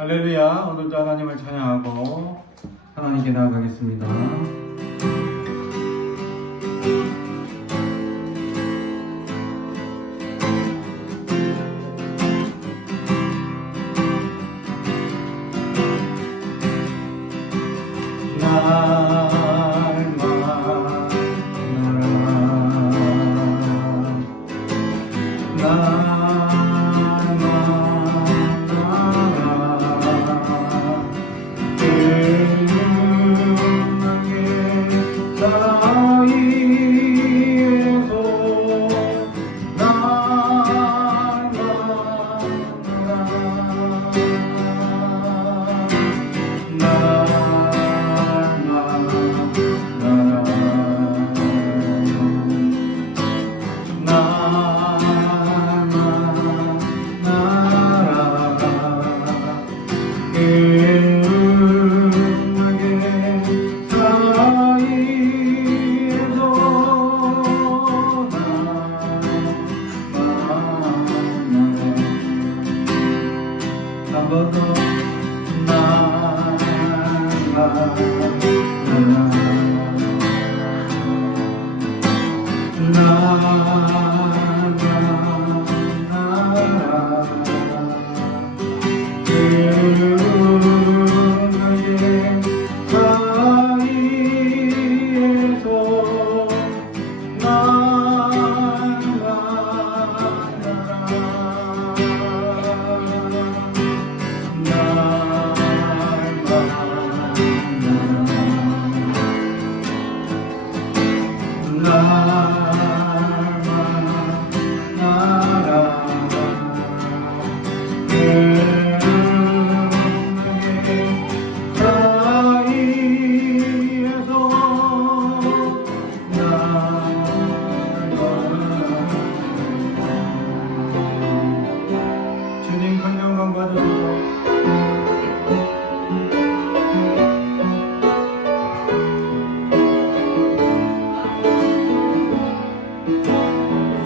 할렐루야. 오늘도 하나님을 찬양하고 하나님께 나아가겠습니다.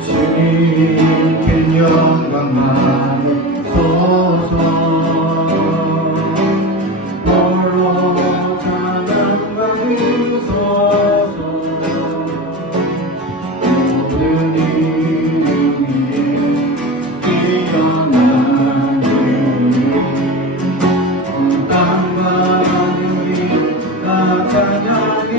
주님께 영광 받으소서. 홀로 찬양 받으소서. 모든 이름 위에 뛰어난 온 땅과 하늘이 다 찬양해.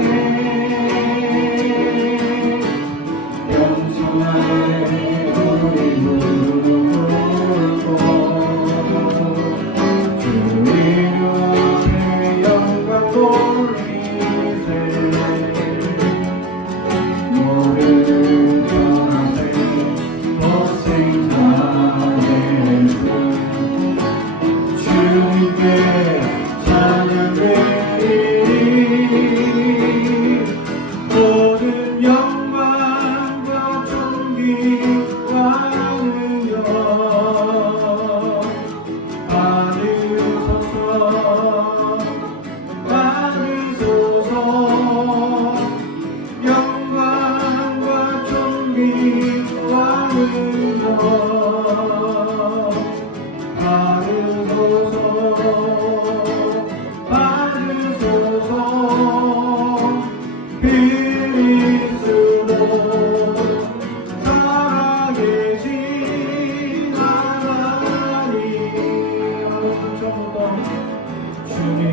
주님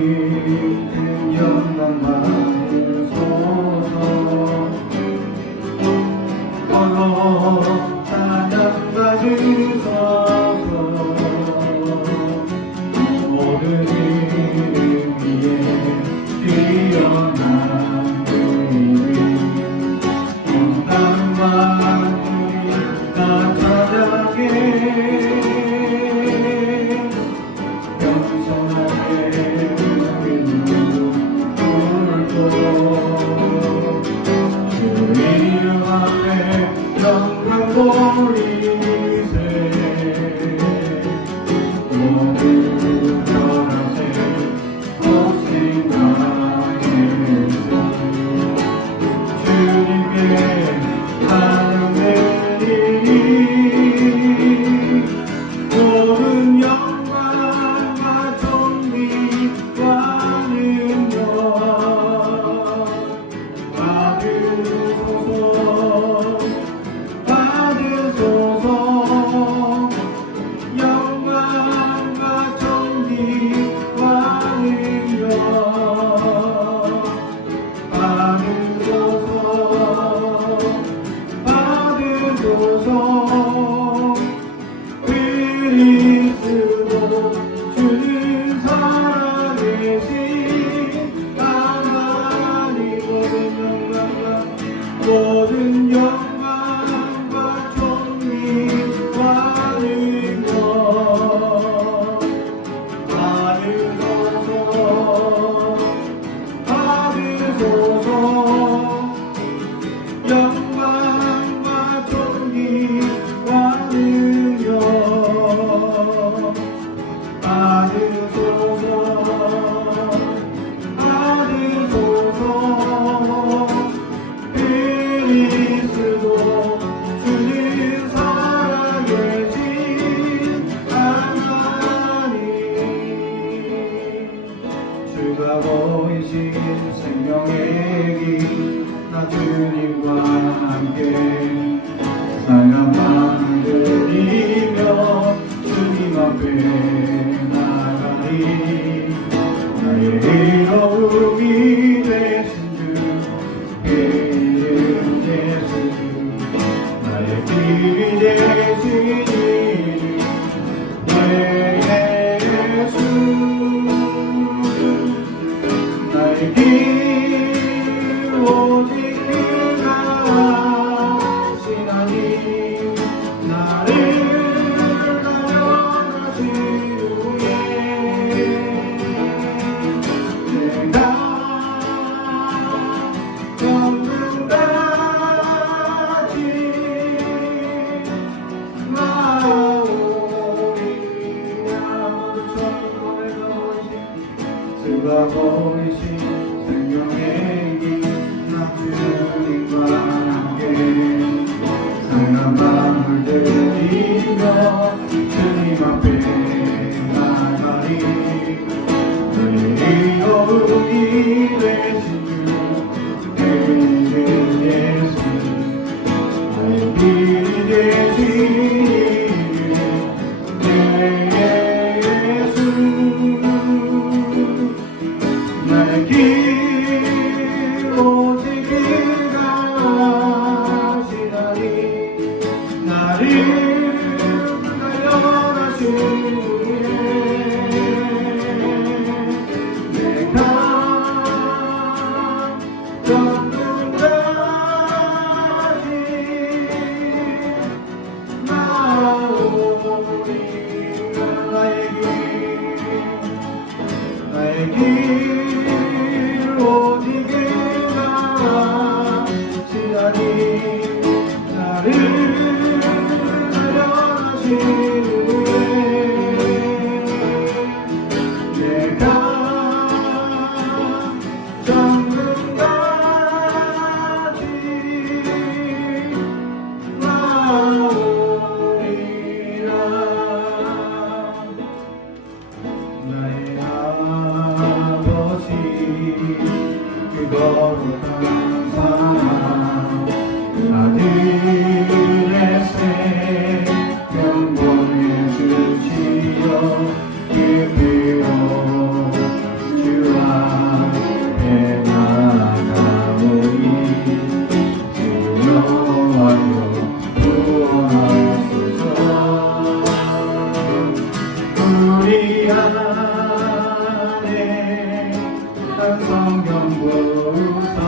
영광 받으소서. 홀로 찬양 받으소서. 모든 이름 위에 뛰어난 이름 온 땅과 하늘이 다 찬양해. 주 이름 앞에 영광 돌리세. 생명의 길 나 주님과 함께 살아만 드리며 주님 앞에 나가리 나의 의로움이 되신 주 이름 예수 나의 길이 되신 예수 나의 길 오직 그가 하시나니 나를 가련하신 후에 내가 영문까지 나오리라 주가 보이신 생명의 길 나 주님과 함께 상한 밤을 들이며 주님 앞에 나가리 너의 의로움이 되신 주 이름 예수 나의 길이 되신 예수 나의 길 오직 그가 하시나니 나를 가련하신 후에 내가 천국까지 나오리라 나의 길 오직 그가 하시나니 나를 가련하신 후에 내가 천국까지 나오리라 나의 아버지 그 거룩한 사랑 아들의 생명보내 주시어 기쁘어 주 앞에 나가오니 주여와여 구원하소서 우리 안에 한 성경보사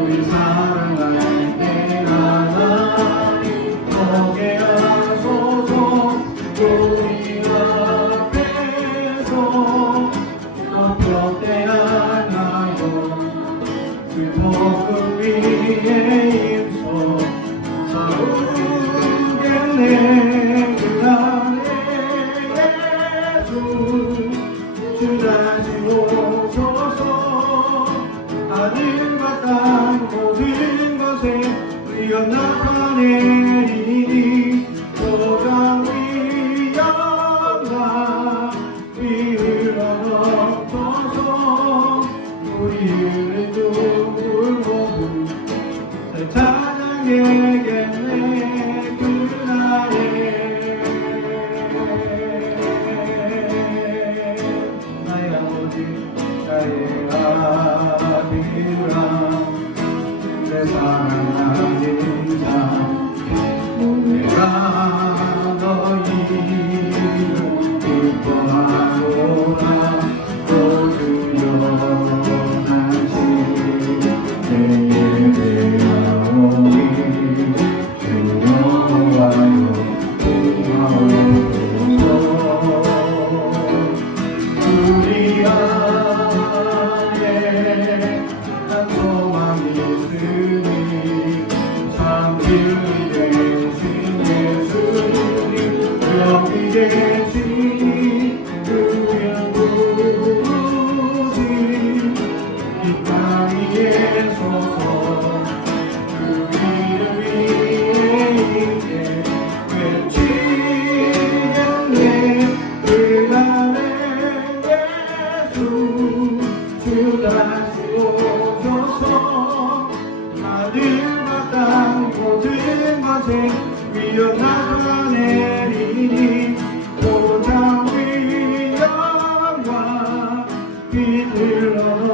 우리 사랑할 때 하나님 보게 하소서 우리 앞에서 높여 대하나요 그 복음 위에 임소 사우겠네 그 안에 예수 주 다시 오소서 하늘과 땅 모든 것에 뛰어나가내리니 도장 위였나 위로 넘쳐서 우리를 눈물 모두 새 찬양해겠네 그날에 나의 아버지 나의 아비라 내 사랑하는 자 내가 너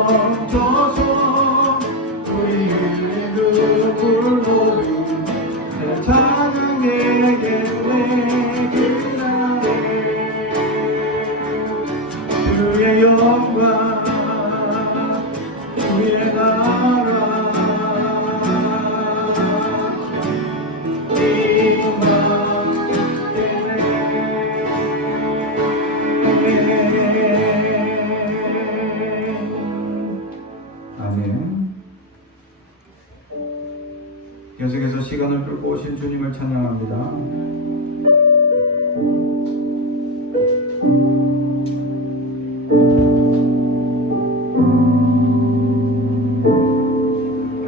멈춰서 우리 흘린 눈물 모두 내 찬양되겠네. 그날에 주의 영광 주의 나라 아멘. 계속해서 시간을 끌고 오신 주님을 찬양합니다.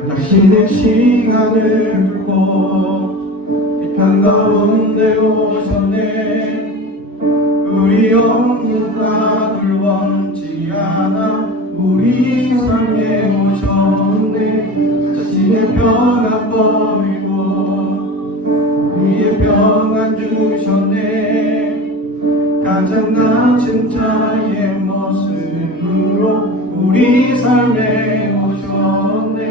당신의 시간을 두고 이 땅 가운데 오셨네. 우리 없는 나를 원치 않아 우리 삶에 오셨네. 자신의 평안 버리고 우리의 평안 주셨네. 가장 낮은 자의 모습으로 우리 삶에 오셨네.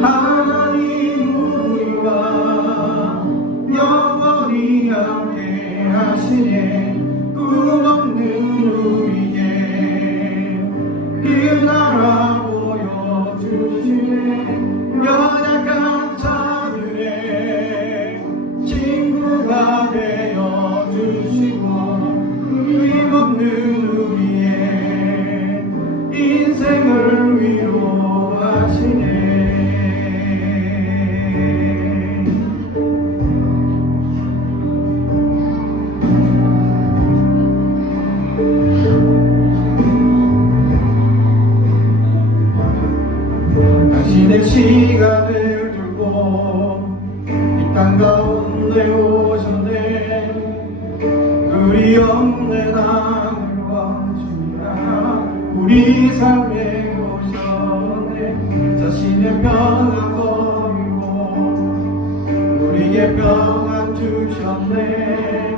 하나님 우리와 영원히 함께 하시네. 꿈없는 우리에게 그 나라 보여주시네. 연약한 자들의 친구가 되어주시고 힘없는 우리의 인생을 위로하시네. 당신의 시간을 두고 이 땅 가운데 오셨네. 우리 없는 나를 원주라 우리 삶에 오셨네. 자신의 평안 버리고 우리의 평안 주셨네.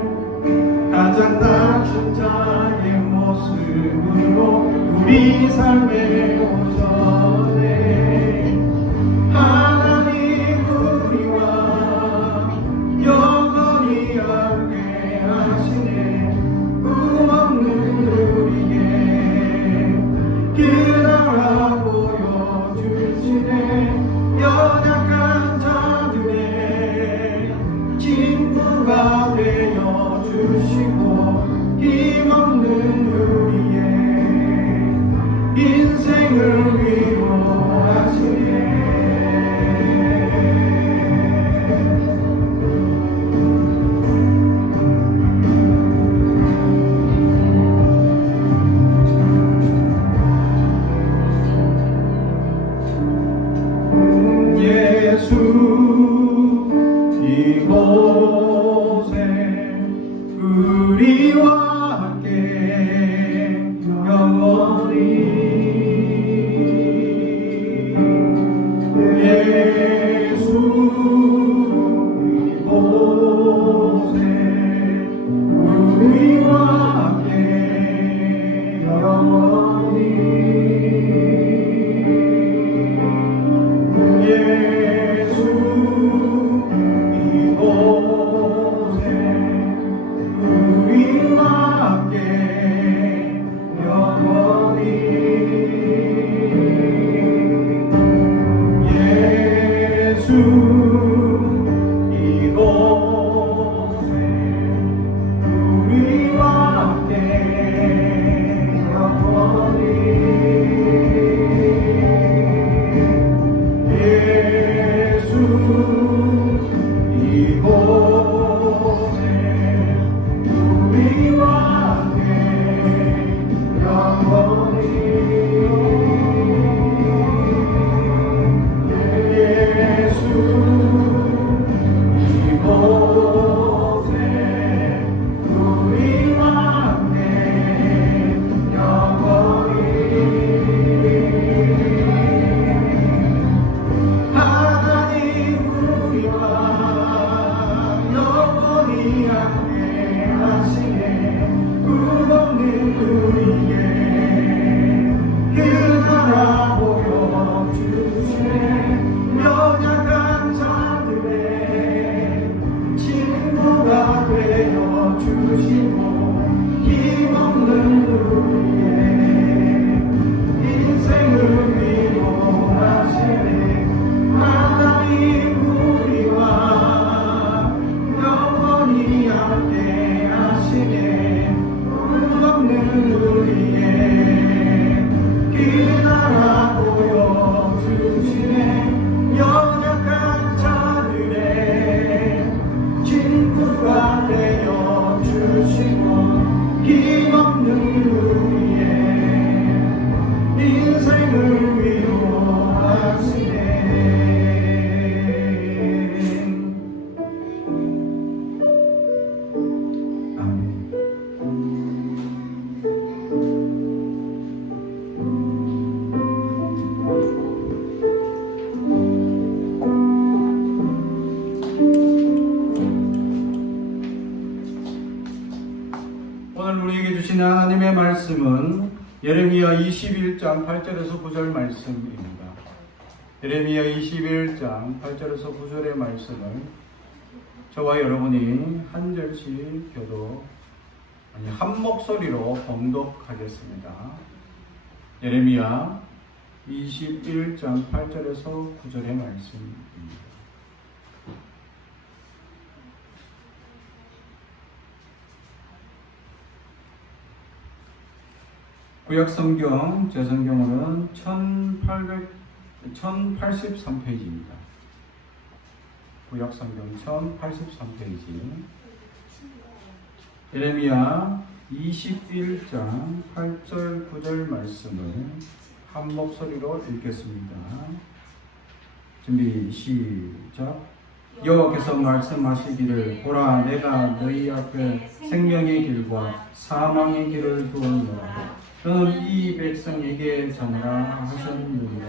가장 낮은 자의 모습으로 우리 삶에 오셨네. 하나님 우리와 영원히 함께 하시네. 꿈없는 우리의 그 나라 보여주시네. 연약한 자들의 친구가 되어주시고 힘없는 우리의 인생을 위로하시네. 예수 이곳에 우리와 함께 영원히 예수 이곳에 우리와 함께 영원히 예수 이곳에 우리와 함께 영원히 예수 이곳에 우리와 함께 영원히 예수 이곳에 우리와 함께 영원히 예수 이곳에 우리와 함께 영원히 하나님 우리와 영원히 함께 하시네. 끝없는 우리의 그 나라 보여주시네. 연약한 자들의 친구가 되어주시고 힘없는 우리의 인생을 위로하시네. 하나님 우리와 영원히 함께 하시네. 끝없는 우리의 그 나라 보여주시네. 연약한 자들의 친구가 되어주시고 힘없는 우리의 인생을 위로하시네. 아멘. 오늘 우리에게 주신 하나님의 말씀은 예레미야 21장 8절에서 9절 말씀입니다. 예레미야 21장 8절에서 9절의 말씀을 저와 여러분이 한 절씩 한 목소리로 봉독하겠습니다. 예레미야 21장 8절에서 9절의 말씀입니다. 구약성경 제 성경으로는 1083페이지입니다. 구약성경 1083페이지. 예레미야 21장 8절 9절 말씀을 한 목소리로 읽겠습니다. 준비 시작. 여호와께서 말씀하시기를 보라 내가 너희 앞에 생명의 길과 사망의 길을 두었노라. 너는 이 백성에게 전하라 하셨느니라.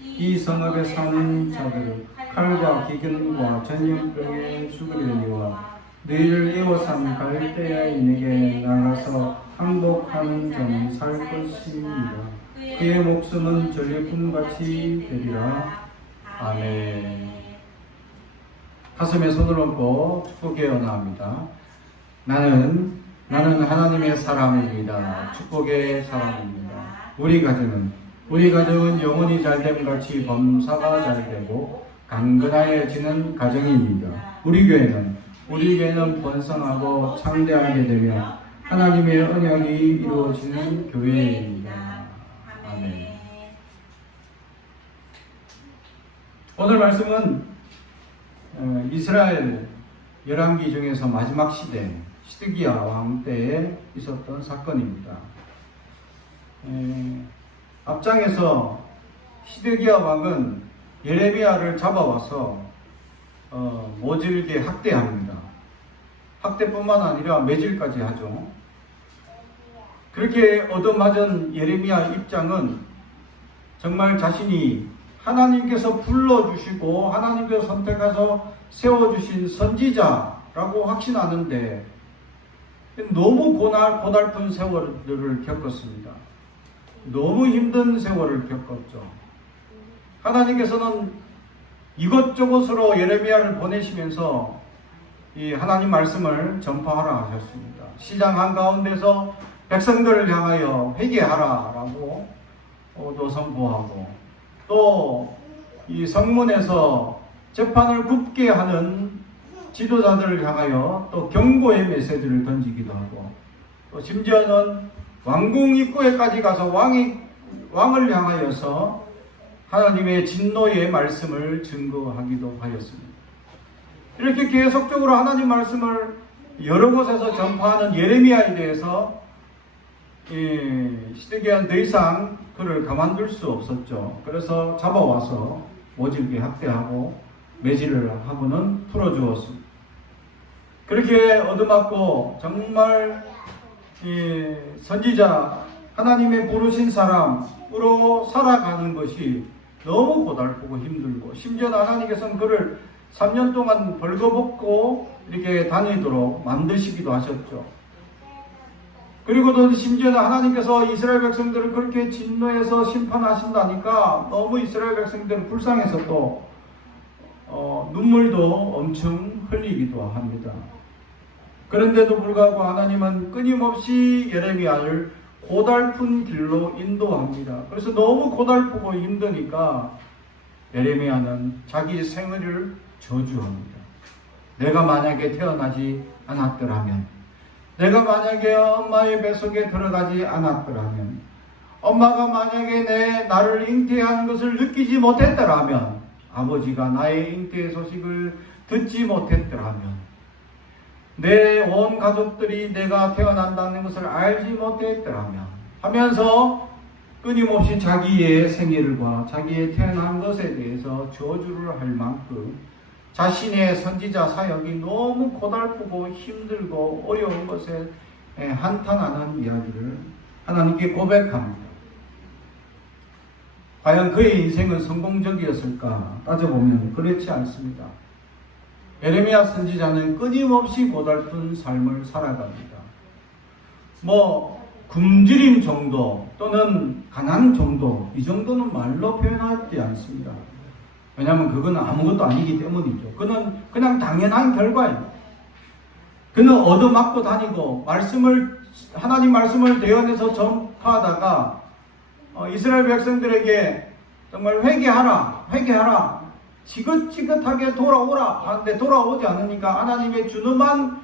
이 성읍에 사는 자들은 칼과 기근과 전염병에 죽으려니와 너희를 에워싼 갈대아인에게 나가서 항복하는 자는 살 것입니다. 그의 목숨은 전리품같이 되리라. 아멘. 가슴에 손을 얹고 축복의 언어합니다. 나는 하나님의 사람입니다. 축복의 사람입니다. 우리 가정은 영혼이 잘됨 같이 범사가 잘되고 강건해지는 가정입니다. 우리 교회는 번성하고 창대하게 되며 하나님의 언약이 이루어지는 교회입니다. 아멘. 오늘 말씀은 이스라엘 열왕기 중에서 마지막 시대 시드기야 왕 때에 있었던 사건입니다. 앞장에서 시드기야 왕은 예레미야를 잡아와서 모질게 학대합니다. 학대뿐만 아니라 매질까지 하죠. 그렇게 얻어맞은 예레미야 입장은 정말 자신이 하나님께서 불러주시고 하나님께서 선택해서 세워주신 선지자라고 확신하는데 너무 고달픈 세월을 겪었습니다. 너무 힘든 세월을 겪었죠. 하나님께서는 이것저것으로 예레미야를 보내시면서 이 하나님 말씀을 전파하라 하셨습니다. 시장 한가운데서 백성들을 향하여 회개하라 라고 또 선포하고 또 이 성문에서 재판을 굽게 하는 지도자들을 향하여 또 경고의 메시지를 던지기도 하고 또 심지어는 왕궁 입구에까지 가서 왕을 향하여서 하나님의 진노의 말씀을 증거하기도 하였습니다. 이렇게 계속적으로 하나님 말씀을 여러 곳에서 전파하는 예레미야에 대해서 시드기야는 더 이상 그를 가만둘 수 없었죠. 그래서 잡아와서 모질게 학대하고 매질을 하고는 풀어주었습니다. 그렇게 얻어맞고 정말 선지자 하나님의 부르신 사람으로 살아가는 것이 너무 고달프고 힘들고 심지어 하나님께서는 그를 3년 동안 벌거벗고 이렇게 다니도록 만드시기도 하셨죠. 그리고 또 심지어는 하나님께서 이스라엘 백성들을 그렇게 진노해서 심판하신다니까 너무 이스라엘 백성들은 불쌍해서 또 눈물도 엄청 흘리기도 합니다. 그런데도 불구하고 하나님은 끊임없이 예레미야를 고달픈 길로 인도합니다. 그래서 너무 고달프고 힘드니까 예레미야는 자기 생애를 저주합니다. 내가 만약에 태어나지 않았더라면, 내가 만약에 엄마의 뱃속에 들어가지 않았더라면, 엄마가 만약에 나를 잉태한 것을 느끼지 못했더라면, 아버지가 나의 잉태의 소식을 듣지 못했더라면, 내 온 가족들이 내가 태어난다는 것을 알지 못했더라면 하면서 끊임없이 자기의 생일과 자기의 태어난 것에 대해서 저주를 할 만큼 자신의 선지자 사역이 너무 고달프고 힘들고 어려운 것에 한탄하는 이야기를 하나님께 고백합니다. 과연 그의 인생은 성공적이었을까 따져보면 그렇지 않습니다. 예레미야 선지자는 끊임없이 고달픈 삶을 살아갑니다. 굶주림 정도 또는 가난 정도, 이 정도는 말로 표현하지 않습니다. 왜냐하면 그건 아무것도 아니기 때문이죠. 그는 그냥 당연한 결과입니다. 그는 얻어맞고 다니고 하나님 말씀을 대언해서 전파하다가 이스라엘 백성들에게 정말 회개하라 지긋지긋하게 돌아오라 하는데 돌아오지 않으니까 하나님의 준엄한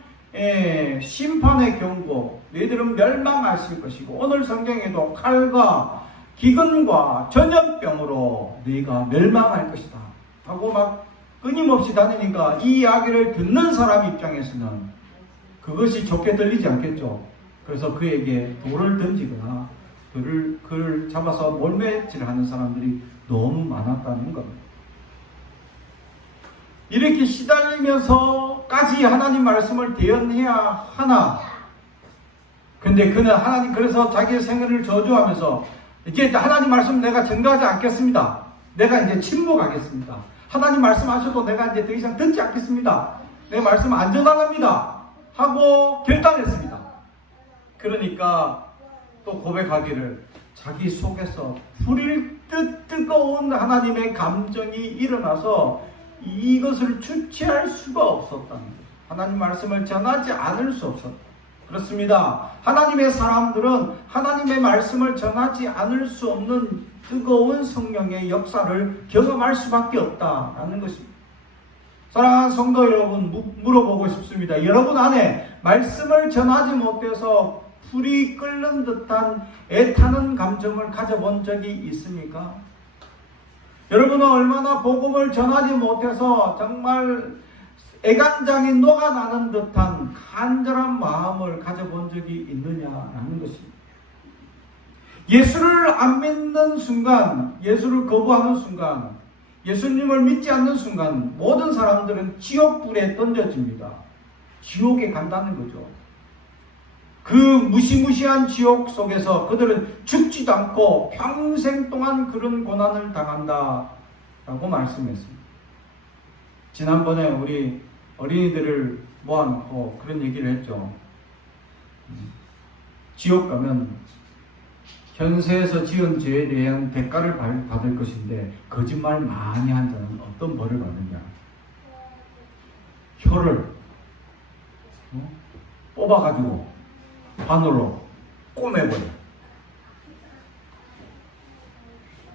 심판의 경고, 너희들은 멸망하실 것이고 오늘 성경에도 칼과 기근과 전염병으로 너희가 멸망할 것이다 하고 막 끊임없이 다니니까 이 이야기를 듣는 사람 입장에서는 그것이 좋게 들리지 않겠죠. 그래서 그에게 돌을 던지거나 그를 잡아서 몰매질하는 사람들이 너무 많았다는 겁니다. 이렇게 시달리면서까지 하나님 말씀을 대언해야 하나? 근데 그는 그래서 자기의 생애를 저주하면서 이제 하나님 말씀 내가 전가하지 않겠습니다. 내가 이제 침묵하겠습니다. 하나님 말씀하셔도 내가 이제 더 이상 듣지 않겠습니다. 내 말씀 안 전하랍니다 하고 결단했습니다. 그러니까 또 고백하기를 자기 속에서 불일 듯 뜨거운 하나님의 감정이 일어나서 이것을 주체할 수가 없었다는 거예요. 하나님 말씀을 전하지 않을 수 없었다. 그렇습니다. 하나님의 사람들은 하나님의 말씀을 전하지 않을 수 없는 뜨거운 성령의 역사를 경험할 수밖에 없다라는 것입니다. 사랑하는 성도 여러분, 물어보고 싶습니다. 여러분 안에 말씀을 전하지 못해서 불이 끓는 듯한 애타는 감정을 가져본 적이 있습니까? 여러분은 얼마나 복음을 전하지 못해서 정말 애간장이 녹아나는 듯한 간절한 마음을 가져본 적이 있느냐라는 것입니다. 예수를 안 믿는 순간, 예수를 거부하는 순간, 예수님을 믿지 않는 순간 모든 사람들은 지옥불에 던져집니다. 지옥에 간다는 거죠. 그 무시무시한 지옥 속에서 그들은 죽지도 않고 평생 동안 그런 고난을 당한다라고 말씀했습니다. 지난번에 우리 어린이들을 모아놓고 그런 얘기를 했죠. 지옥 가면 현세에서 지은 죄에 대한 대가를 받을 것인데 거짓말 많이 한 자는 어떤 벌을 받느냐. 혀를 뽑아가지고 바늘로 꼬매버려.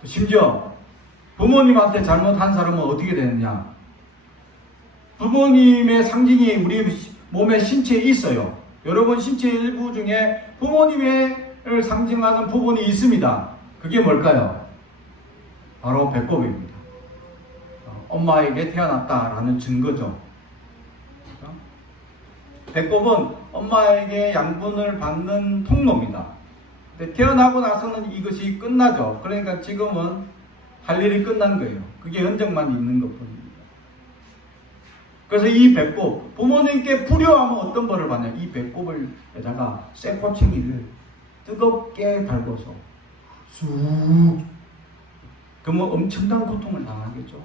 심지어 부모님한테 잘못한 사람은 어떻게 되느냐. 부모님의 상징이 우리 몸의 신체에 있어요. 여러분 신체 일부 중에 부모님을 상징하는 부분이 있습니다. 그게 뭘까요? 바로 배꼽입니다. 엄마에게 태어났다라는 증거죠. 배꼽은 엄마에게 양분을 받는 통로입니다. 근데 태어나고 나서는 이것이 끝나죠. 그러니까 지금은 할 일이 끝난 거예요. 그게 흔적만 있는 것뿐입니다. 그래서 이 배꼽, 부모님께 불효하면 어떤 벌을 받냐. 이 배꼽에다가 쇠꼬챙이를 뜨겁게 달궈서 쑥, 그러면 엄청난 고통을 당하겠죠.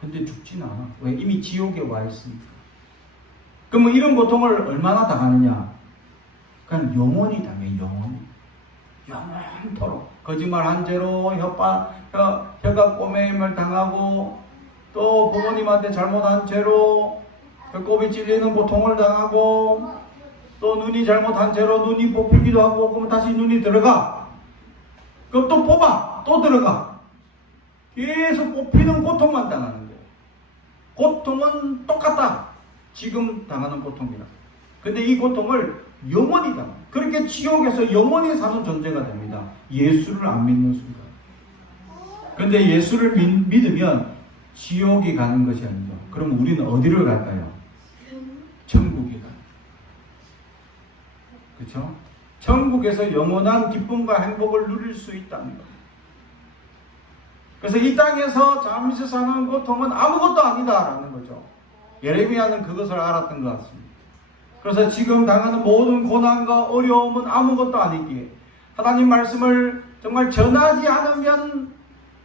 근데 죽지는 않아. 왜? 이미 지옥에 와 있으니까. 그러면 이런 고통을 얼마나 당하느냐? 그냥 영원히 당해, 영원히. 영원토록. 거짓말한 죄로 혀가 꼬매임을 당하고, 또 부모님한테 잘못한 죄로 배꼽이 찔리는 고통을 당하고, 또 눈이 잘못한 죄로 눈이 뽑히기도 하고, 그러면 다시 눈이 들어가. 그럼 또 뽑아, 또 들어가. 계속 뽑히는 고통만 당하는 거예요. 고통은 똑같다. 지금 당하는 고통이라. 근데 이 고통을 영원히 당해. 그렇게 지옥에서 영원히 사는 존재가 됩니다. 예수를 안 믿는 순간. 근데 예수를 믿으면 지옥이 가는 것이 아니죠. 그럼 우리는 어디를 갈까요? 천국에 가요. 그렇죠? 천국에서 영원한 기쁨과 행복을 누릴 수 있다는 거예요. 그래서 이 땅에서 잠시 사는 고통은 아무것도 아니다라는 거죠. 예레미야는 그것을 알았던 것 같습니다. 그래서 지금 당하는 모든 고난과 어려움은 아무것도 아니기에 하나님 말씀을 정말 전하지 않으면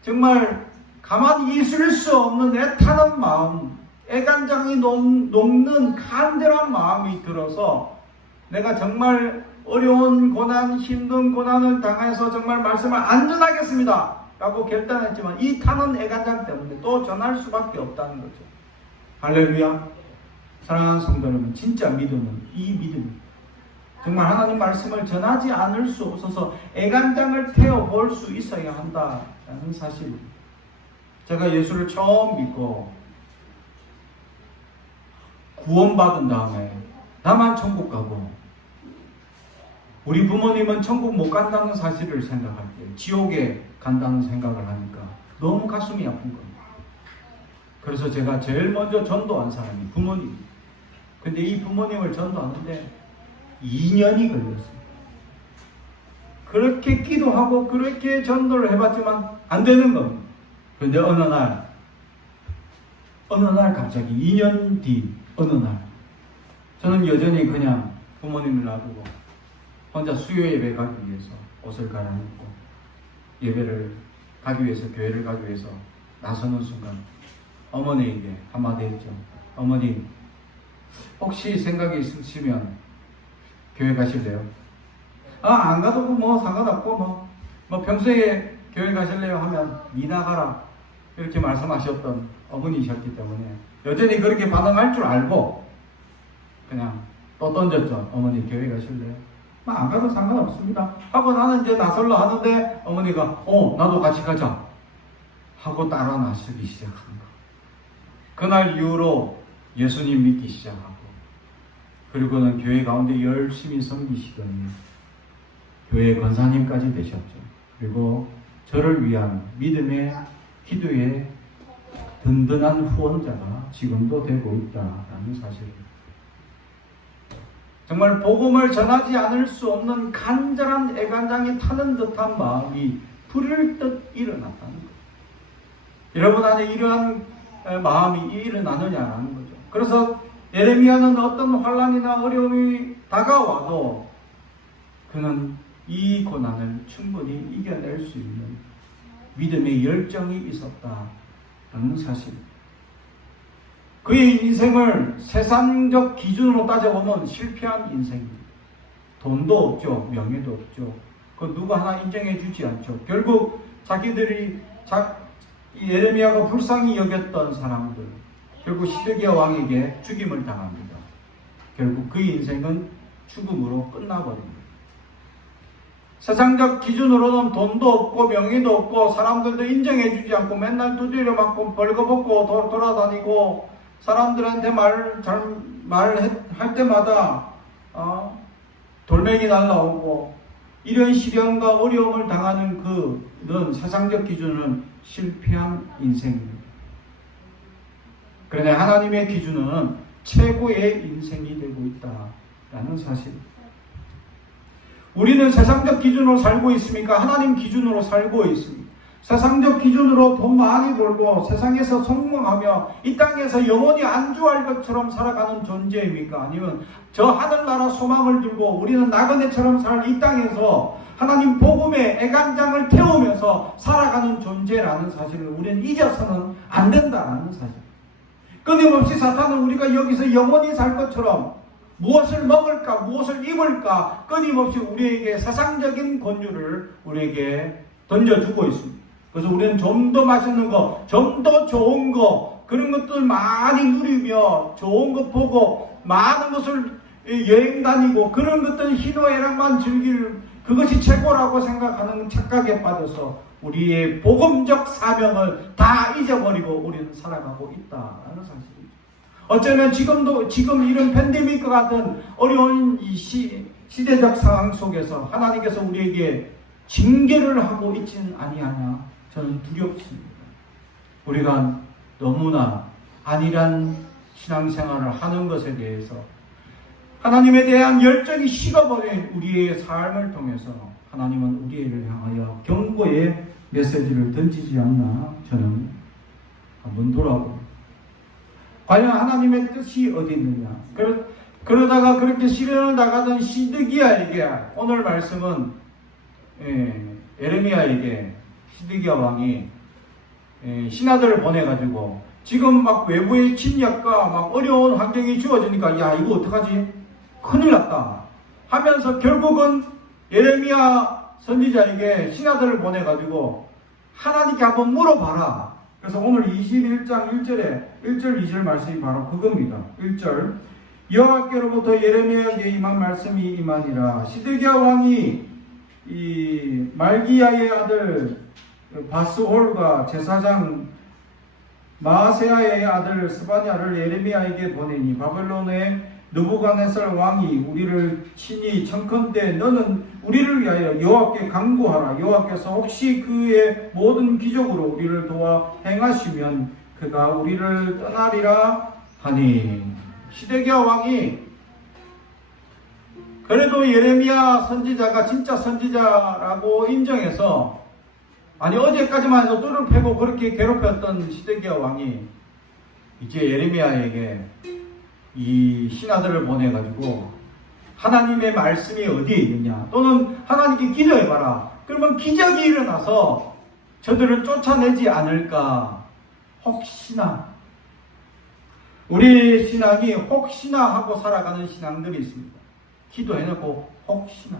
정말 가만히 있을 수 없는 애타는 마음, 애간장이 녹는 간절한 마음이 들어서 내가 정말 어려운 고난, 힘든 고난을 당해서 정말 말씀을 안 전하겠습니다 라고 결단했지만 이 타는 애간장 때문에 또 전할 수밖에 없다는 거죠. 할렐루야. 사랑하는 성도 여러분, 진짜 믿음은 이 믿음, 정말 하나님 말씀을 전하지 않을 수 없어서 애간장을 태워볼 수 있어야 한다라는 사실입니다. 제가 예수를 처음 믿고 구원받은 다음에 나만 천국 가고 우리 부모님은 천국 못 간다는 사실을 생각할 때 지옥에 간다는 생각을 하니까 너무 가슴이 아픈 겁니다. 그래서 제가 제일 먼저 전도한 사람이 부모님입니다. 근데 이 부모님을 전도하는데 2년이 걸렸어요. 그렇게 기도하고 그렇게 전도를 해봤지만 안 되는 겁니다. 그런데 어느 날 갑자기 2년 뒤 어느 날 저는 여전히 그냥 부모님을 놔두고 혼자 수요 예배 가기 위해서 옷을 갈아입고 예배를 가기 위해서, 교회를 가기 위해서 나서는 순간 어머니에게 한마디 했죠. 어머니, 혹시 생각이 있으시면 교회 가실래요? 안 가도 뭐 상관없고 뭐 평소에 교회 가실래요 하면 니 나가라 이렇게 말씀하셨던 어머니셨기 때문에 여전히 그렇게 반응할 줄 알고 그냥 또 던졌죠. 어머니 교회 가실래요? 안 가도 상관없습니다 하고 나는 이제 나설러 하는데 어머니가 나도 같이 가자 하고 따라 나서기 시작한 거. 그날 이후로 예수님 믿기 시작하고 그리고는 교회 가운데 열심히 섬기시더니 교회 권사님까지 되셨죠. 그리고 저를 위한 믿음의 기도의 든든한 후원자가 지금도 되고 있다라는 사실입니다. 정말 복음을 전하지 않을 수 없는 간절한 애간장이 타는 듯한 마음이 불을 듯 일어났다는 거죠. 여러분 안에 이러한 마음이 일어나느냐라는 거죠. 그래서 예레미야는 어떤 환난이나 어려움이 다가와도 그는 이 고난을 충분히 이겨낼 수 있는 믿음의 열정이 있었다라는 사실입니다. 그의 인생을 세상적 기준으로 따져보면 실패한 인생입니다. 돈도 없죠. 명예도 없죠. 그 누구 하나 인정해 주지 않죠. 결국 자기들이 예레미야가 불쌍히 여겼던 사람들 결국 시드기야 왕에게 죽임을 당합니다. 결국 그의 인생은 죽음으로 끝나버립니다. 세상적 기준으로는 돈도 없고 명예도 없고 사람들도 인정해 주지 않고 맨날 두드려 맞고 벌거벗고 돌아다니고 사람들한테 말할 때마다 돌멩이 날라오고 이런 시련과 어려움을 당하는 그는 세상적 기준은 실패한 인생입니다. 그러나 하나님의 기준은 최고의 인생이 되고 있다라는 사실입니다. 우리는 세상적 기준으로 살고 있습니까? 하나님 기준으로 살고 있습니다. 세상적 기준으로 돈 많이 벌고 세상에서 성공하며 이 땅에서 영원히 안주할 것처럼 살아가는 존재입니까? 아니면 저 하늘나라 소망을 들고 우리는 나그네처럼 살 이 땅에서 하나님 복음의 애간장을 태우면서 살아가는 존재라는 사실을 우리는 잊어서는 안 된다는 사실. 끊임없이 사탄은 우리가 여기서 영원히 살 것처럼 무엇을 먹을까, 무엇을 입을까 끊임없이 우리에게 세상적인 권유를 우리에게 던져주고 있습니다. 그래서 우리는 좀 더 맛있는 거, 좀 더 좋은 거, 그런 것들 많이 누리며 좋은 거 보고 많은 것을 여행 다니고 그런 것들 희노애락만 즐길 그것이 최고라고 생각하는 착각에 빠져서 우리의 복음적 사명을 다 잊어버리고 우리는 살아가고 있다는 사실입니다. 어쩌면 지금 이런 팬데믹과 같은 어려운 이 시대적 상황 속에서 하나님께서 우리에게 징계를 하고 있지는 아니하냐 저는 두렵습니다. 우리가 너무나 안일한 신앙생활을 하는 것에 대해서 하나님에 대한 열정이 식어버린 우리의 삶을 통해서 하나님은 우리를 향하여 경고의 메시지를 던지지 않나 저는 한번 돌아보고 과연 하나님의 뜻이 어디 있느냐. 그러다가 그렇게 시련을 나가던 시드기야에게 오늘 말씀은 에레미야에게 시드기야 왕이 신하들을 보내가지고 지금 막 외부의 침략과 막 어려운 환경이 주어지니까 야 이거 어떡하지? 큰일 났다 하면서 결국은 예레미야 선지자에게 신하들을 보내가지고 하나님께 한번 물어봐라. 그래서 오늘 21장 1절 2절 말씀이 바로 그겁니다. 1절 여호와께로부터 예레미야에게 임한 말씀이 임하니라. 시드기야 왕이 이 말기야의 아들 바스홀과 제사장 마세야의 아들 스바냐를 예레미야에게 보내니 바벨론의 느부갓네살 왕이 우리를 친히 청컨대 너는 우리를 위하여 여호와께 간구하라. 여호와께서 혹시 그의 모든 기적으로 우리를 도와 행하시면 그가 우리를 떠나리라 하니. 시드기야 왕이 그래도 예레미야 선지자가 진짜 선지자라고 인정해서 아니 어제까지만 해도 뚫을 패고 그렇게 괴롭혔던 시드기야 왕이 이제 예레미야에게 이 신하들을 보내가지고 하나님의 말씀이 어디에 있느냐 또는 하나님께 기도해봐라. 그러면 기적이 일어나서 저들을 쫓아내지 않을까. 혹시나 우리 신앙이 혹시나 하고 살아가는 신앙들이 있습니다. 기도해놓고 혹시나.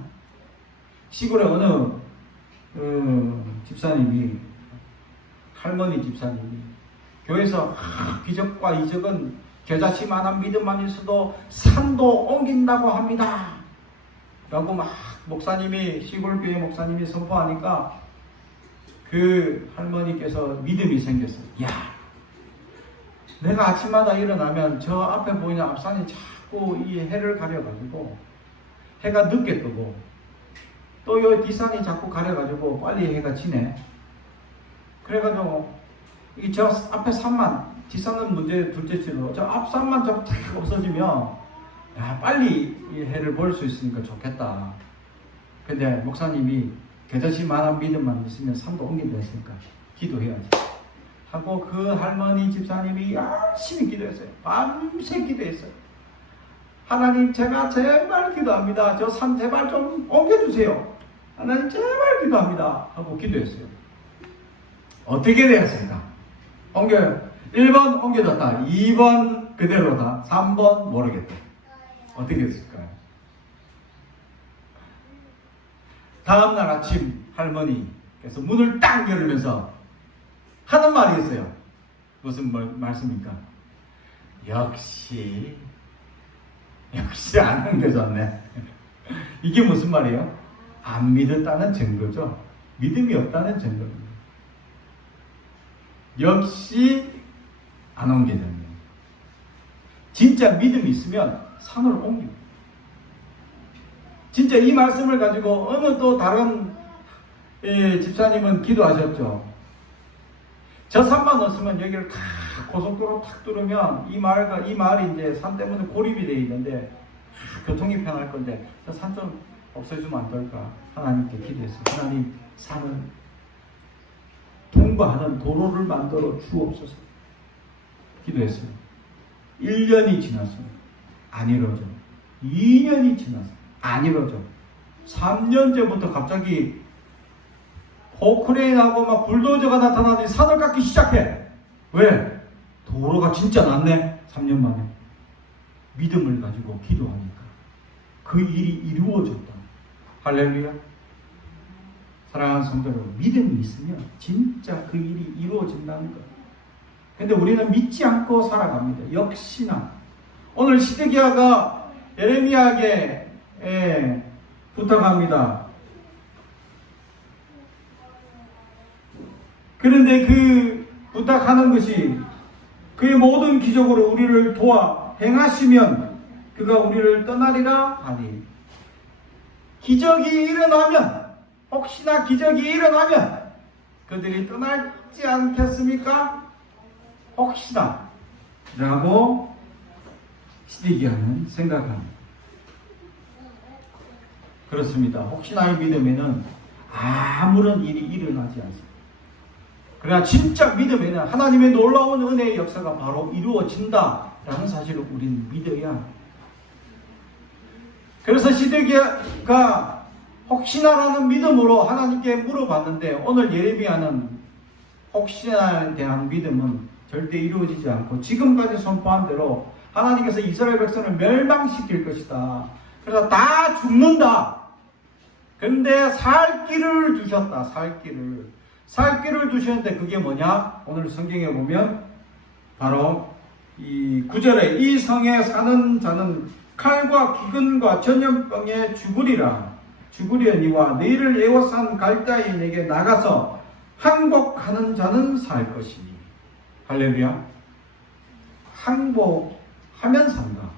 시골에 어느 집사님이 할머니 집사님이 교회에서 기적과 이적은 겨자씨만한 믿음만 있어도 산도 옮긴다고 합니다 라고 막 목사님이 시골교회 목사님이 선포하니까 그 할머니께서 믿음이 생겼어요. 야 내가 아침마다 일어나면 저 앞에 보이는 앞산이 자꾸 이 해를 가려가지고 해가 늦게 뜨고 또 이 뒷산이 자꾸 가려가지고 빨리 해가 지네. 그래가지고 이 저 앞에 산만 뒷산은 문제 둘째치고 저 앞산만 좀 탁 없어지면 야 빨리 이 해를 볼 수 있으니까 좋겠다. 근데 목사님이 겨자씨만한 믿음만 있으면 산도 옮긴다 했으니까 기도해야지 하고 그 할머니 집사님이 열심히 기도했어요. 밤새 기도했어요. 하나님 제가 제발 기도합니다. 저 산 제발 좀 옮겨주세요. 하나님 제발 기도합니다 하고 기도했어요. 어떻게 되었습니까? 1번 옮겨졌다. 2번 그대로다. 3번 모르겠다. 어떻게 됐을까요? 다음날 아침 할머니께서 문을 딱 열면서 하는 말이 있어요. 무슨 말씀입니까? 역시 안 옮겨졌네. 이게 무슨 말이에요? 안 믿었다는 증거죠. 믿음이 없다는 증거입니다. 역시 안 옮겨졌네. 진짜 믿음이 있으면 산을 옮깁니다. 진짜 이 말씀을 가지고 어느 또 다른 집사님은 기도하셨죠. 저 산만 없으면 여기를 다 고속도로 탁 뚫으면 이 마을이 이제 산 때문에 고립이 되어 있는데 교통이 편할 건데 저 산 좀 없애주면 안 될까 하나님께 기도했어요. 하나님 산을 통과하는 도로를 만들어 주옵소서 기도했어요. 1년이 지났어요. 안 이루어져. 2년이 지났어요. 안 이루어져. 3년째부터 갑자기 포크레인하고 막 불도저가 나타나더니 산을 깎기 시작해. 왜? 도로가 진짜 났네. 3년 만에. 믿음을 가지고 기도하니까 그 일이 이루어졌다. 할렐루야. 사랑하는 성도 여러분, 믿음이 있으면 진짜 그 일이 이루어진다는 거예요. 근데 우리는 믿지 않고 살아갑니다. 역시나 오늘 시드기야가 예레미야에게 부탁합니다. 그런데 그 부탁하는 것이 그의 모든 기적으로 우리를 도와 행하시면 그가 우리를 떠나리라 하니, 기적이 일어나면, 혹시나 기적이 일어나면 그들이 떠날지 않겠습니까? 혹시나 라고 시드기야는 생각합니다. 그렇습니다. 혹시나의 믿음에는 아무런 일이 일어나지 않습니다. 그러나 진짜 믿음에는 하나님의 놀라운 은혜의 역사가 바로 이루어진다라는 사실을 우리는 믿어야 합니다. 그래서 시드기야가 혹시나라는 믿음으로 하나님께 물어봤는데, 오늘 예레미야는 혹시나에 대한 믿음은 절대 이루어지지 않고 지금까지 선포한 대로 하나님께서 이스라엘 백성을 멸망시킬 것이다. 그래서 다 죽는다. 근데 살 길을 두셨다. 살 길을 두셨는데 그게 뭐냐? 오늘 성경에 보면 바로 이 9절에 이 성에 사는 자는 칼과 기근과 전염병에 죽으려니와 너희를 애워싼 갈대인에게 나가서 항복하는 자는 살 것이니. 할렐루야. 항복하면 산다.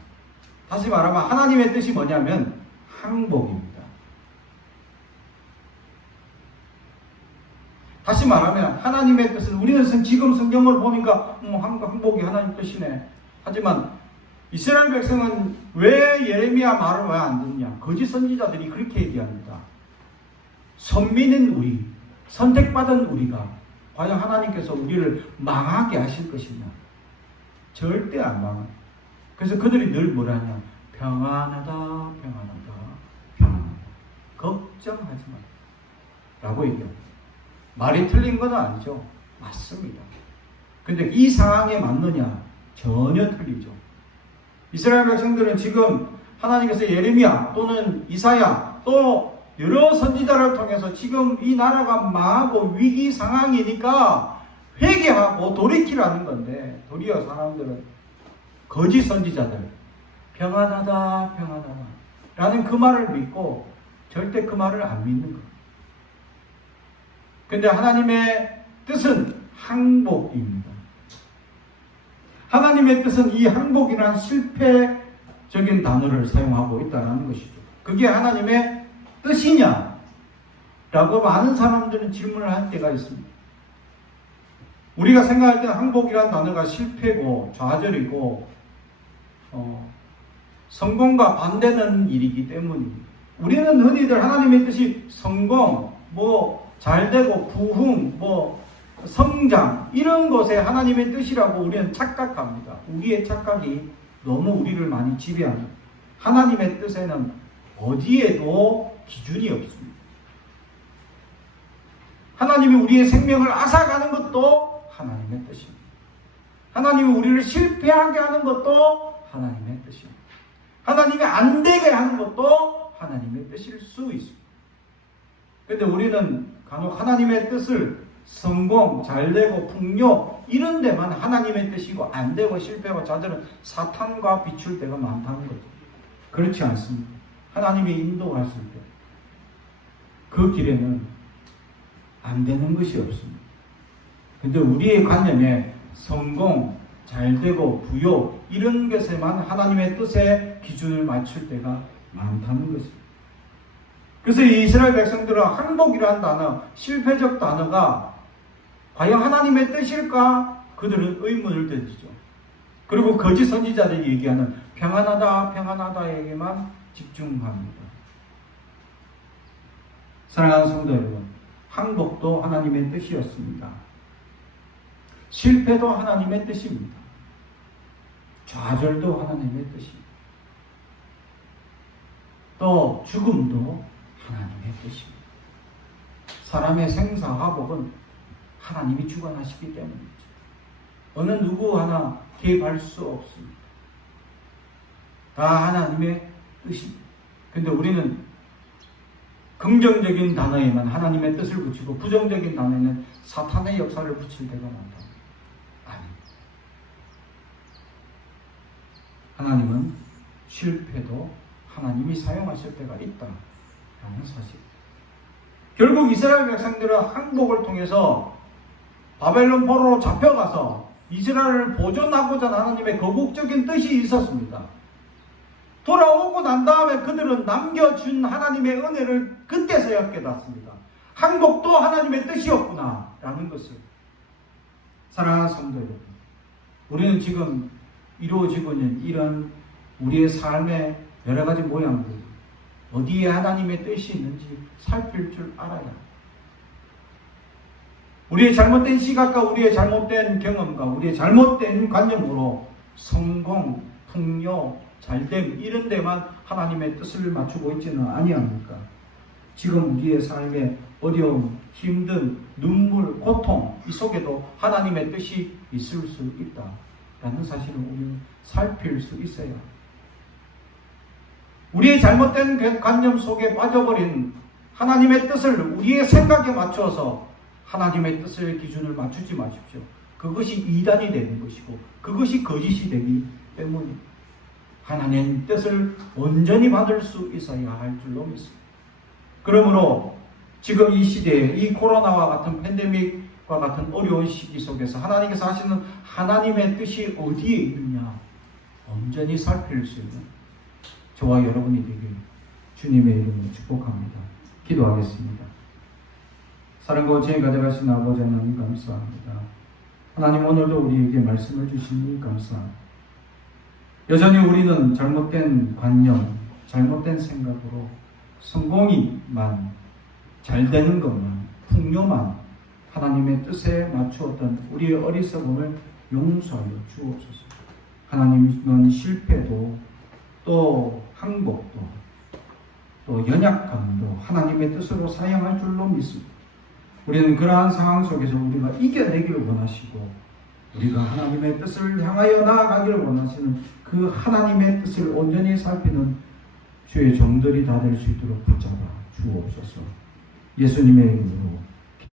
다시 말하면 하나님의 뜻이 뭐냐면 항복입니다. 다시 말하면 하나님의 뜻은, 우리는 지금 성경을 보니까 항복이 하나님 뜻이네. 하지만 이스라엘 백성은 왜 예레미야 말을 왜 안 듣냐? 거짓 선지자들이 그렇게 얘기합니다. 선민인 우리, 선택받은 우리가 과연 하나님께서 우리를 망하게 하실 것이냐? 절대 안 망합니다. 그래서 그들이 늘 뭐라냐? 평안하다. 걱정하지 마 라고 얘기합니다. 말이 틀린 건 아니죠. 맞습니다. 근데 이 상황에 맞느냐? 전혀 틀리죠. 이스라엘 백성들은 지금 하나님께서 예레미야 또는 이사야 또 여러 선지자를 통해서 지금 이 나라가 망하고 위기 상황이니까 회개하고 돌이키라는 건데, 도리어 사람들은 거짓 선지자들 평안하다 라는 그 말을 믿고 절대 그 말을 안 믿는 거예요. 근데 하나님의 뜻은 항복입니다. 하나님의 뜻은 이 항복이라는 실패적인 단어를 사용하고 있다는 것이죠. 그게 하나님의 뜻이냐? 라고 많은 사람들은 질문을 할 때가 있습니다. 우리가 생각할 때 항복이라는 단어가 실패고 좌절이고 성공과 반대되는 일이기 때문입니다. 우리는 흔히들 하나님의 뜻이 성공, 잘되고 부흥, 성장, 이런 것에 하나님의 뜻이라고 우리는 착각합니다. 우리의 착각이 너무 우리를 많이 지배합니다. 하나님의 뜻에는 어디에도 기준이 없습니다. 하나님이 우리의 생명을 앗아가는 것도 하나님의 뜻입니다. 하나님이 우리를 실패하게 하는 것도 하나님의 뜻입니다. 하나님이 안 되게 하는 것도 하나님의 뜻일 수 있습니다. 그런데 우리는 간혹 하나님의 뜻을 성공, 잘되고 풍요 이런 데만 하나님의 뜻이고, 안 되고 실패하고 좌절은 사탄과 비출 때가 많다는 거죠. 그렇지 않습니다. 하나님이 인도하실 때 그 길에는 안 되는 것이 없습니다. 근데 우리의 관념에 성공, 잘되고 부요 이런 것에만 하나님의 뜻에 기준을 맞출 때가 많다는 것입니다. 그래서 이스라엘 백성들은 항복이라는 단어, 실패적 단어가 과연 하나님의 뜻일까? 그들은 의문을 던지죠. 그리고 거짓 선지자들이 얘기하는 평안하다에게만 집중합니다. 사랑하는 성도 여러분, 항복도 하나님의 뜻이었습니다. 실패도 하나님의 뜻입니다. 좌절도 하나님의 뜻입니다. 또 죽음도 하나님의 뜻입니다. 사람의 생사화복은 하나님이 주관하시기 때문이죠. 어느 누구 하나 개입할 수 없습니다. 다 하나님의 뜻이. 근데 우리는 긍정적인 단어에만 하나님의 뜻을 붙이고 부정적인 단어에는 사탄의 역사를 붙일 때가 많다. 아니. 하나님은 실패도 하나님이 사용하실 때가 있다라는 사실. 결국 이스라엘 백성들은 항복을 통해서 바벨론 포로로 잡혀가서 이스라엘을 보존하고자 하나님의 거국적인 뜻이 있었습니다. 돌아오고 난 다음에 그들은 남겨준 하나님의 은혜를 그때서야 깨닫습니다. 항복도 하나님의 뜻이었구나 라는 것을. 사랑하는 성도 여러분, 우리는 지금 이루어지고 있는 이런 우리의 삶의 여러 가지 모양들, 어디에 하나님의 뜻이 있는지 살필 줄 알아야 합니다. 우리의 잘못된 시각과 우리의 잘못된 경험과 우리의 잘못된 관념으로 성공, 풍요, 잘됨 이런 데만 하나님의 뜻을 맞추고 있지는 아니합니까? 지금 우리의 삶의 어려움, 힘든 눈물, 고통 이 속에도 하나님의 뜻이 있을 수 있다라는 사실을 우리는 살필 수 있어야 합니다. 우리의 잘못된 관념 속에 빠져버린 하나님의 뜻을 우리의 생각에 맞춰서 하나님의 뜻의 기준을 맞추지 마십시오. 그것이 이단이 되는 것이고 그것이 거짓이 되기 때문에 하나님의 뜻을 온전히 받을 수 있어야 할 줄로 믿습니다. 그러므로 지금 이 시대에 이 코로나와 같은 팬데믹과 같은 어려운 시기 속에서 하나님께서 하시는 하나님의 뜻이 어디에 있느냐 온전히 살필 수 있는 저와 여러분이 되길 주님의 이름으로 축복합니다. 기도하겠습니다. 사랑과 지혜 가져가신 아버지 하나님 감사합니다. 하나님 오늘도 우리에게 말씀을 주시니 감사합니다. 여전히 우리는 잘못된 관념, 잘못된 생각으로 성공이만, 잘 되는 것만, 풍요만 하나님의 뜻에 맞추었던 우리의 어리석음을 용서하여 주옵소서. 하나님은 실패도 또 항복도 또 연약함도 하나님의 뜻으로 사용할 줄로 믿습니다. 우리는 그러한 상황 속에서 우리가 이겨내기를 원하시고 우리가 하나님의 뜻을 향하여 나아가기를 원하시는 그 하나님의 뜻을 온전히 살피는 주의 종들이 다 될 수 있도록 붙잡아 주옵소서. 예수님의 이름으로